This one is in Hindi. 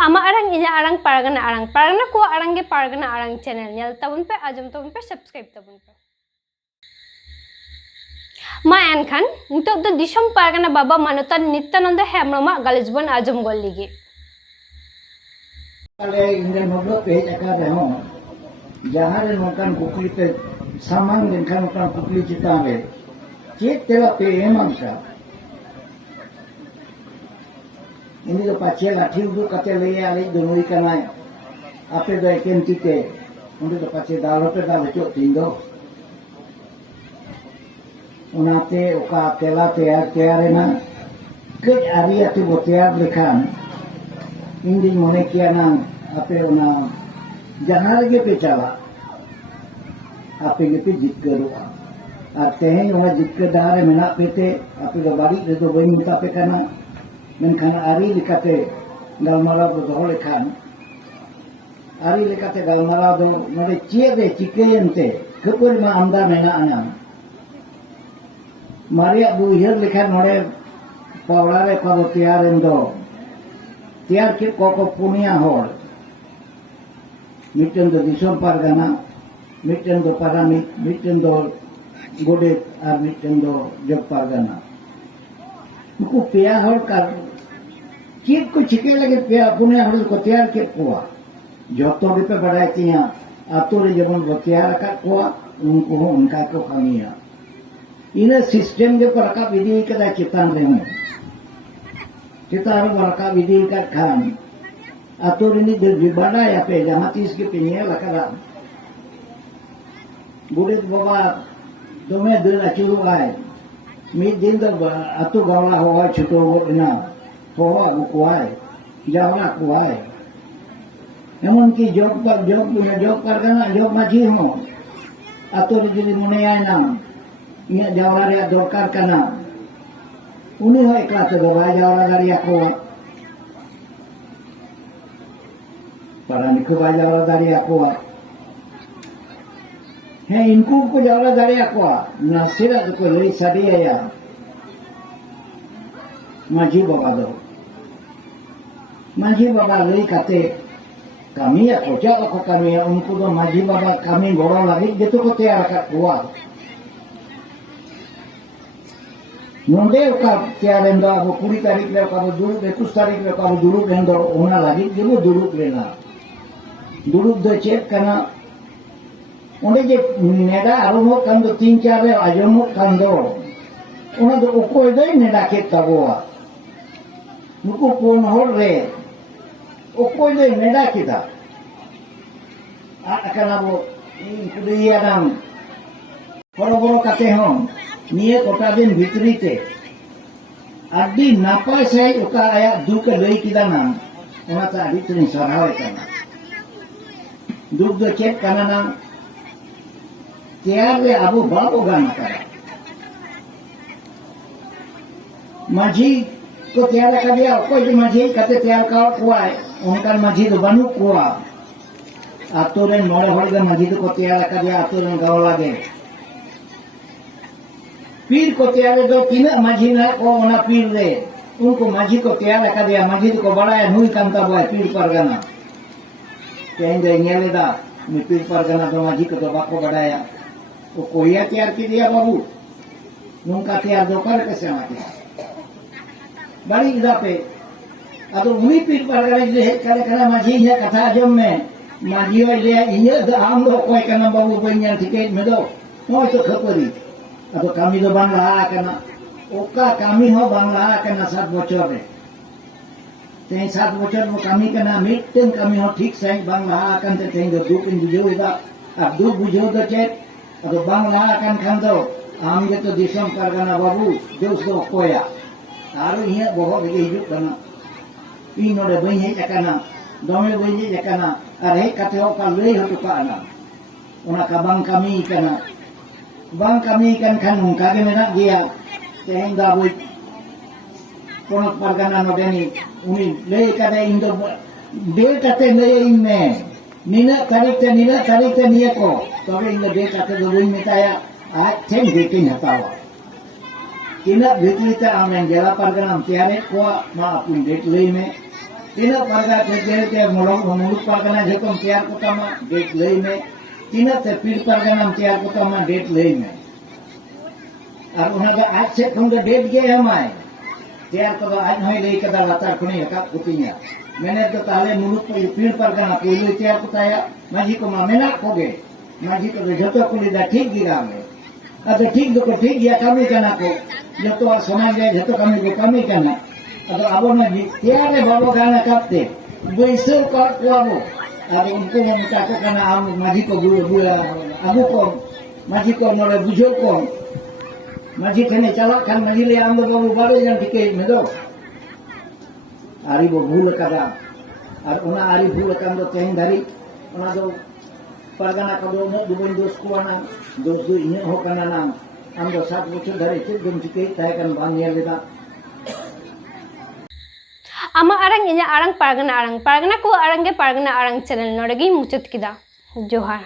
आमा आरंग इजा आरंग पारगना को आरंगे पारगना आरंग चैनल नेल तबन पे आजम तबन पे सब्सक्राइब तबन पे मा एनखान नितो द दिसम पारगना बाबा मानवता नित्यानंद हेमब्रह्मा गालिजबन आजम गल्लिगे अरे इंडियन मोबाइल पे जगह रहो जहाँ रे नौकन कुकली पे सामान लेकर नौकन कुकली चिता में चेक तेरा पे एमंसा ini do pace lathi udu kate leye ali donoi kana ape do ekentite unde do pace dalote da lecho tindo unate oka tela tayar na ke ari ati bo tayar lekhan indi mone kiana ape ona janar ge pechala ape ge pe jikkeru ar tehen ona jikkedar mena pete ape do bari do bain muta pe kana menkan ari lekate galmarau do doh lekhan ari lekate galmarau do node ciede cikeyente keperma anda mena ana maria bu hier lekhan node pawlare kabo tiaren do tiar ke koko punia hor mitten do disom pargana mitten do paramit mitten do godet ar mitten do jog pargana muku pea hor kar चीज को छिके लगे पे अपने हड़ल को तैयार के कोआ जोतो भी पे बढ़ाई तिया आतोरे जबन वो तैयार का कोआ उनको उनका को खामिया इन सिस्टम के पर का विधि का चितान रे में चितार पर का विधि का खान आतोरे नि दिल बढ़ा या पे जमातीस के पिनिया लकरा बुढ़े बाबा दोमे दिन अचुरु आए मी दिन द आतु गावला हुआ छुटो ना Poa bukuai, jawa kuai. Namun ki jog punya jog pargana jog maji mo. Atau jadi munaya nam, ia jawa ria dokar kana. Uni ho ikhlas jawa jawa dari aku. Para niku jawa dari aku. He inku ku jawa dari aku. Nasira ku lei sadia ya. Maji baba do. Maji baba lei kate kami ya kerja aku kami ya unku do maji baba kami goro lagi gitu ko tayar ka kuwa. Nonde ka tayar endo abu 20 tarik le ka dulu 21 tarik le ka dulu endo ona lagi dulu lena. Dulu do cek kana onde je neda arumo kando 3-4 re ajomo kando. Ona do okoi dai neda ke taboa. Nuku pun hor re okoi le neda kita akan abo kudiya nam boro kate hon niye kota din bhitri te adi napai sai oka aya duke lei kita nam ona ta adi trin sarhaw kana duk do cek kana nam tiar re abu babo gana kara maji को तैयार कर दिया कोई भी माझी कते तैयार का कुआय उनका माझी तो बनु कुआ आतोरे मोरे होड़े माझी को तैयार कर दिया आतोरे गाव लागे पीर को तैयार दो किन माझी ना को ओना पीर दे उनको माझी को तैयार कर दिया माझी को बड़ाया नुई कांता बोय पीर परगना केंगे नेलेदा मी पीर परगना तो माझी को तो बाको बड़ाया वो कोया तैयार कर दिया बाबू उनका तैयार दो कर कैसे आते bari idape ado umi pir pargana je kare kana maji ya kata ajam me maji wa je inya da am do koi kana babu banyan tiket me do mo to khapari ado kami do bangla kana oka kami ho bangla kana 7 bochor re te 7 bochor mo kami kana mitten kami ho thik sai bangla kan te teng do duk bujo ida abdu bujo do chet ado bangla kan khan do am ge to disam pargana babu dos do koya Aru iya boho begi hidup kana. Ini node banyak jakana, dome banyak jakana. Are kate oka lei hotu ka ana. Ona kabang kami kana. Bang kami kan kanung kage mena dia. Teheng da boy. Ponok pargana node ni uni lei kade indo de kate lei inne. Nina tarik te niya ko. Tobe indo de kate do boy metaya. Ah ten dekin hatawa. Kina betul kita amen jala parganam tiare ko ma apun det lei me तीना परगा ते मुलुक परगना जेतम तैयार कोतामा डेट लई में तीना ते पीर परगना तैयार कोतामा डेट लई में और उना के आज से खन डेट गे हमाय तैयार को आज होय लई कदा लातार खुनी का पुतिया मैंने तो ताले मुलुक पीर परगना पहले तैयार कोताया माजी को मेना कोगे माजी को जतो कुलीदा ठीक गिरा में अद ठीक दो को ठीक या कमी कना को जतो समाज रे जतो कमी को कमी कना अगर अब ना तैयार बाबो गाना कापते बैसे को आबो और उनको मुका को कना आम माजी को बुला अबु को माजी को नोले बुझो को माजी ठने चला खान माजी ले आम बाबू बारे जन टिके में दो आरी बो भूल करा और उना आरी भूल कन दो तेन धरी उना दो परगना को दो न दुबई दोस को ना दोस दो इन हो कना नाम हम दो 7 बछर धरे चुप दुम टिके ताय कन बान नेल लेदा आमा आरंग इnya आरंग pargana को आरंगे pargana आरंग चैनल नोडगी मुचत किदा जोहार।